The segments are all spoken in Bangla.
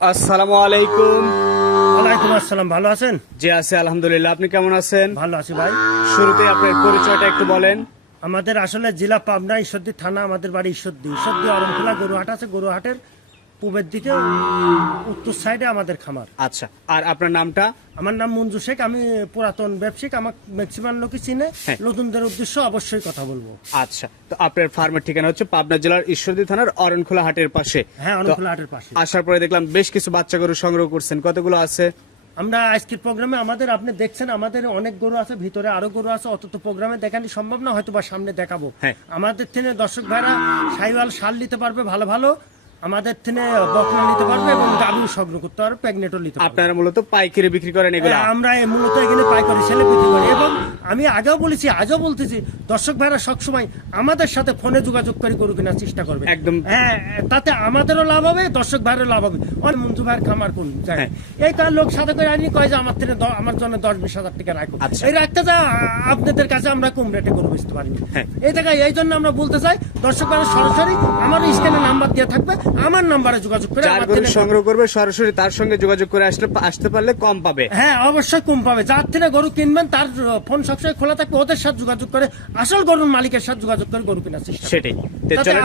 আসসালামু আলাইকুম। ওয়ালাইকুম আসসালাম ভালো আছেন? জি আছি আলহামদুলিল্লাহ। আপনি কেমন আছেন? ভালো আছি ভাই। শুরুতে আপনার পরিচয়টা একটু বলেন। আমাদের আসলে জেলা পাবনা ঈশ্বরদী থানা আমাদের বাড়ি ঈশ্বরদী। ঈশ্বরদী অরমখোলা গরুহাট আছে। গরুহাটের পূবের দিকে উত্তর সাইডে আমাদের খামার। আচ্ছা আর আপনার নামটা? আমার নাম মঞ্জু শেখ আমি পুরাতন ব্যবসায়িক আমার ম্যাক্সিমাম লোকই চিনে। হ্যাঁ। নতুনদের উদ্দেশ্য অবশ্যই কথা বলব। আচ্ছা তো আপনার ফার্মের ঠিকানা হচ্ছে পাবনা জেলার ঈশ্বরদী থানার অরণখোলা হাটের পাশে। হ্যাঁ তো অরমখোলা হাটের পাশে। আসার পরে দেখলাম বেশ কিছু বাচ্চা গরু সংগ্রহ করছেন। কতগুলো আছে? আমরা আজকের প্রোগ্রামে আমাদের আপনি দেখছেন আমাদের অনেক গরু আছে ভিতরে আরও গরু আছে অত তো প্রোগ্রামে দেখানি সম্ভব না হয়তো বা সামনে দেখাবো। হ্যাঁ। আমাদের থেকে দর্শক ভাইরা সাইওয়াল শাল নিতে পারবে ভালো ভালো। আমাদের থেকে বকনা নিতে পারবে এবং সংগ্রহ করতে পারবে প্রেগনেটও নিতে পারবে। আপনারা মূলত পাইকারি বিক্রি করেন এগুলো? হ্যাঁ, আমরা মূলত এখানে পাইকারি সেলে বিক্রি করি। এবং আমি আগেও বলেছি আজও বলতেছি দর্শক ভাইরা সবসময় আমাদের সাথে ফোনে যোগাযোগ করে গরু কেনার চেষ্টা করবে। একদম। হ্যাঁ তাতে আমাদেরও লাভ হবে দর্শক ভাইয়েরও লাভ হবে। অনেক মঞ্জু ভাইয়ের খামার কোন জায়গায়? এই কার লোক সাথে করে আনি কয় যে আমার থেকে আমার জন্য দশ বিশ হাজার টাকা রাখো আচ্ছা। এই রাখতে যা আপনাদের কাছে আমরা কম রেটে গরু বেচতে পারি। হ্যাঁ। এই জায়গায় এই জন্য আমরা বলতে চাই দর্শক ভাইরা সরাসরি আমার স্ক্যানে নাম্বার দিয়ে থাকবে আমার নাম্বারে যোগাযোগ করে যার আমার গরু। সংগ্রহ করবে সরাসরি তার সঙ্গে যোগাযোগ করে আসলে আসতে পারলে কম পাবে। হ্যাঁ অবশ্যই কম পাবে। যার থেকে গরু কিনবেন তার ফোন সবসময় খোলা থাকবে ওদের সাথে যোগাযোগ করে আসল গরুর মালিকের সাথে যোগাযোগ করে গরু কেনার চেষ্টা সেটাই।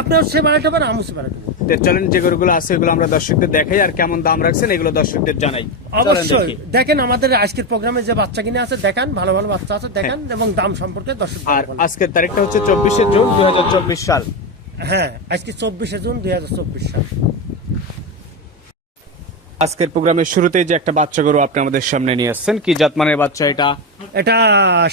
আপনিও সে বাড়াতে পারেন আমিও সে বাড়াতে চলেন যে গরুগুলো আছে এগুলো আমরা দর্শকদের দেখাই আর কেমন দাম রাখছেন এগুলো দর্শকদের জানাই। অবশ্যই। দেখেন আমাদের আজকের প্রোগ্রামে যে বাচ্চা কিনে আছে দেখান ভালো ভালো বাচ্চা আছে দেখান এবং দাম সম্পর্কে দর্শক আর আজকের তারিখটা হচ্ছে চব্বিশে জুন দুই হাজার চব্বিশ সাল। হ্যাঁ আজকে চব্বিশে জুন দুই হাজার চব্বিশ সাল। আজকের প্রোগ্রামের শুরুতেই যে একটা বাচ্চা গরু আপনি আমাদের সামনে নিয়ে আসছেন কি জাতমানের বাচ্চা এটা? এটা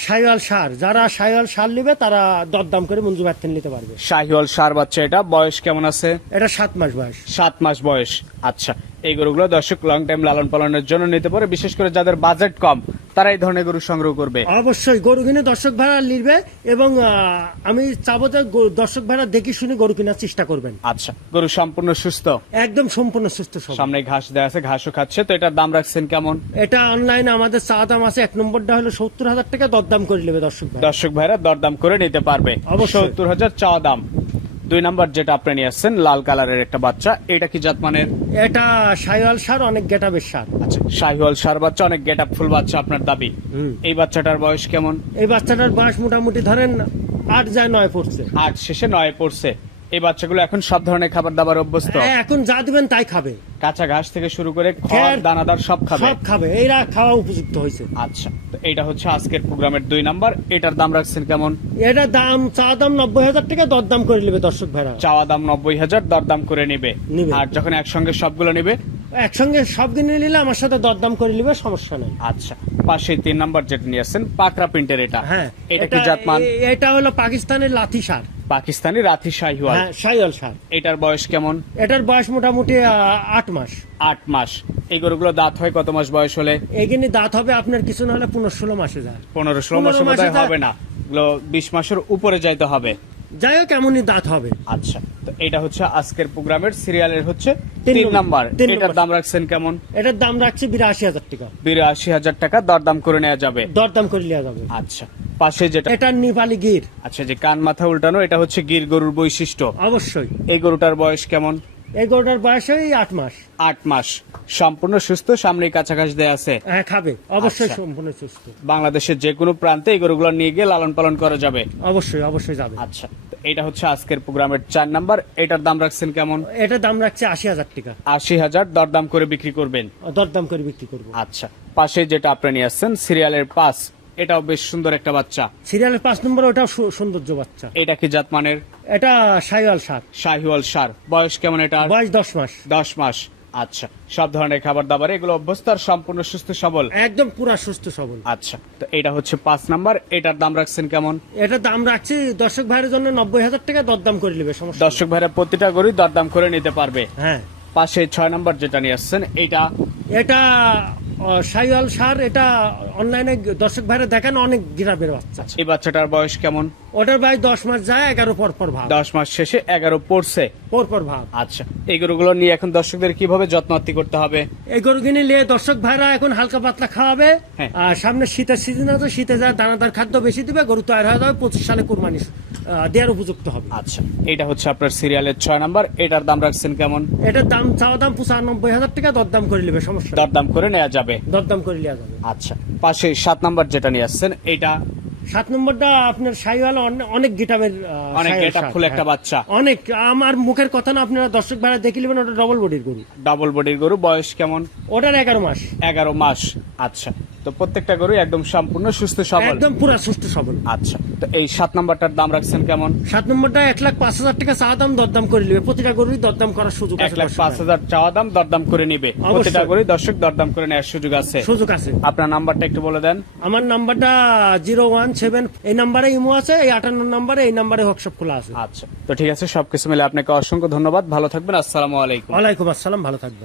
শাহিওয়াল সার। যারা শাহিওয়াল সার নিবে তারা দরদাম করে মঞ্জু ভাতেন নিতে পারবে। শাহিওয়াল সার বাচ্চা এটা। বয়স কেমন আছে? এটা সাত মাস বয়স। সাত মাস বয়স। আচ্ছা এই গরুগুলো দর্শক লং টাইম লালন পালনের জন্য নিতে পারে। বিশেষ করে যাদের বাজেট কম তারা এই ধরনের গরু সংগ্রহ করবে। অবশ্যই গরু কিনে দর্শক ভাড়া নিবে এবং আমি চাবো যে দর্শক ভাড়া দেখে শুনে গরু কেনার চেষ্টা করবেন। আচ্ছা গরু সম্পূর্ণ সুস্থ? একদম সম্পূর্ণ সুস্থ। সামনে ঘাস দেওয়া আছে ঘাসও খাচ্ছে তো এটার দাম রাখছেন কেমন? এটা অনলাইনে আমাদের চা দাম আছে এক নম্বরটা হলো সত্তর হাজার টাকা দরদাম করে নেবে দর্শক দর্শক ভাইরা দরদাম করে নিতে পারবে। অবশ্যই। সত্তর হাজার চা দাম। দুই নাম্বার যেটা আপনি নিয়ে আসছেন লাল কালারের একটা বাচ্চা এটা কি জাতমানের এটা শাহিওয়াল সার অনেক গেটাবের সার। আচ্ছা শাহিওয়াল সার বাচ্চা অনেক গেট ফুল বাচ্চা আপনার দাবি। এই বাচ্চাটার বয়স কেমন? এই বাচ্চাটার বয়স মোটামুটি ধরেন আট যায় নয় পড়ছে। আট শেষে নয় পড়ছে। এই বাচ্চাগুলো এখন সব ধরনের খাবার দাবার অভ্যস্ত। হ্যাঁ, এখন যা দিবেন তাই খাবে। কাঁচা ঘাস থেকে শুরু করে খড় খের- দানাদার সব খাবে। সব খাবে। এরা খাওয়া উপযুক্ত হয়েছে। আচ্ছা তো এইটা হচ্ছে আজকের প্রোগ্রামের দুই নাম্বার। এটার দাম রাখছেন কেমন? এটা দাম চা দাম নব্বই হাজার টাকা দরদাম করে নেবে দর্শক ভাইরা। চাওয়া দাম নব্বই হাজার দরদাম করে নিবে। নিবে। আর যখন একসঙ্গে সবগুলো নিবে? একসঙ্গে সব কিনে নিলে আমার সাথে দরদাম করে নেবে সমস্যা নাই। আচ্ছা পাশে তিন নাম্বার যেটা নিয়ে আসছেন পাকরা প্রিন্টের এটা। হ্যাঁ এটা কি জাতমান? এ- এটা হলো পাকিস্তানের লাথি সার। পাকিস্তানি রাথি শাহিওয়াল। হ্যাঁ সাইওয়াল সার এটার বয়স কেমন? এটার বয়স মোটামুটি আট মাস। আট মাস। এই গরুগুলো দাঁত হয় কত মাস বয়স হলে? এখানে দাঁত হবে আপনার কিছু না হলে পনেরো ষোলো মাসে যায়। পনেরো ষোলো মাসের মধ্যে মাসে যা- হবে না। এগুলো বিশ মাসের উপরে যাইতে হবে। যাই হোক এমনই দাঁত হবে। আচ্ছা তো এটা হচ্ছে আজকের প্রোগ্রামের সিরিয়ালের হচ্ছে তিন নাম্বার। এটার দাম রাখছেন কেমন? এটার দাম রাখছে বিরাশি হাজার টাকা। বিরাশি হাজার টাকা দরদাম করে নেওয়া যাবে। দরদাম করে নেওয়া যাবে। আচ্ছা। পাশে যেটা এটা নিপালি গির। আচ্ছা যে কান মাথা উল্টানো এটা হচ্ছে গির গরুর বৈশিষ্ট্য। অবশ্যই। এই গরুটার বয়স কেমন? এই গরুটার বয়স ওই আট মাস। আট মাস। সম্পূর্ণ সুস্থ সামনে কাছাকাছি দেয়া আছে। হ্যাঁ খাবে। অবশ্যই আচ্ছা। সম্পূর্ণ সুস্থ। বাংলাদেশের যে কোনো প্রান্তে এই গরুগুলো নিয়ে গিয়ে লালন পালন করা যাবে। অবশ্যই অবশ্যই যাবে। আচ্ছা তো এটা হচ্ছে আজকের প্রোগ্রামের চার নাম্বার। এটার দাম রাখছেন কেমন? এটার দাম রাখছে আশি হাজার টাকা। আশি হাজার দরদাম করে বিক্রি করবেন। দরদাম করে বিক্রি করব। আচ্ছা পাশে যেটা আপনি নিয়ে আসছেন সিরিয়ালের পাস এটাও বেশ সুন্দর একটা বাচ্চা। সিরিয়ালের পাঁচ নম্বর ওটাও সৌন্দর্য বাচ্চা। এটা কি জাতমানের এটা সাইওয়াল সার। শাহিওয়াল সার। বয়স কেমন এটা? বয়স দশ মাস। দশ মাস। আচ্ছা সব ধরনের খাবার দাবার এগুলো অভ্যস্ত আর সম্পূর্ণ সুস্থ সবল? একদম পুরা সুস্থ সবল। আচ্ছা তো এটা হচ্ছে পাঁচ নাম্বার। এটার দাম রাখছেন কেমন? এটার দাম রাখছি দর্শক ভাইয়ের জন্য নব্বই হাজার টাকা দরদাম করে নেবে সমস্যা দর্শক ভাইরা প্রতিটা গরুই দরদাম করে নিতে পারবে। হ্যাঁ। পাশে ছয় নাম্বার যেটা নিয়ে আসছেন এটা এটা সাইওয়াল সার এটা অনলাইনে দর্শক ভাইরা দেখেন অনেক গিরাবের বাচ্চা। এই বাচ্চাটার বয়স কেমন? ওটার বয়স দশ মাস যায় এগারো পর পর ভাব দশ মাস শেষে এগারো পড়ছে। পর পর ভাব। আচ্ছা এই গরুগুলো নিয়ে এখন দর্শকদের কীভাবে করতে হবে? এই গরু কিনে নিয়ে দর্শক ভাইরা এখন হালকা পাতলা খাওয়াবে। হ্যাঁ। আর সামনে শীতের সিজন আছে শীতে যায় দানাদার খাদ্য বেশি দিবে গরু তৈরি হয়ে যাবে পঁচিশ সালে কোরবানি দেওয়ার উপযুক্ত হবে। আচ্ছা এটা হচ্ছে আপনার সিরিয়ালের ছয় নাম্বার। এটার দাম রাখছেন কেমন? এটার দাম চাওয়া দাম পঁচানব্বই হাজার টাকা দরদাম করে নেবে সমস্যা দরদাম করে নেওয়া যাবে। দরদাম করে নেওয়া যাবে। আচ্ছা পাশে সাত নাম্বার যেটা নিয়ে আসছেন এটা সাত নম্বরটা আপনার সাইওয়ালা অনেক গিটামের অনেক এটা ফুল একটা বাচ্চা। অনেক আমার মুখের কথা না আপনারা দর্শক ভাড়া দেখে নেবেন ওটা ডবল বডির গরু। ডবল বডির গরু বয়স কেমন? ওটার এগারো মাস। এগারো মাস আচ্ছা। তো প্রত্যেকটা গরু একদম সম্পূর্ণ সুস্থ সবল। একদম পুরা সুস্থ সবল। আচ্ছা তো এই সাত নাম্বারটার দাম রাখছেন কেমন? সাত নম্বরটা এক লাখ পাঁচ হাজার টাকা চা দাম দরদাম করে নেবে। প্রতিটা গরুরই দরদাম করার সুযোগ এক লাখ পাঁচ। হাজার চাওয়া দাম দরদাম করে নিবে। প্রতিটা গরু দর্শক দরদাম করে নেওয়ার সুযোগ আছে। সুযোগ আছে। আপনার নাম্বারটা একটু বলে দেন। আমার নাম্বারটা জিরো ওয়ান সেভেন এই নাম্বারে ইমো আছে এই আটান্ন নাম্বারে এই নাম্বারে হোয়াটসঅ্যাপ খোলা আছে। আচ্ছা তো ঠিক আছে সবকিছু মিলে আপনাকে অসংখ্য ধন্যবাদ। ভালো থাকবেন আসসালামু আলাইকুম। ওয়ালাইকুম আসসালাম ভালো থাকবে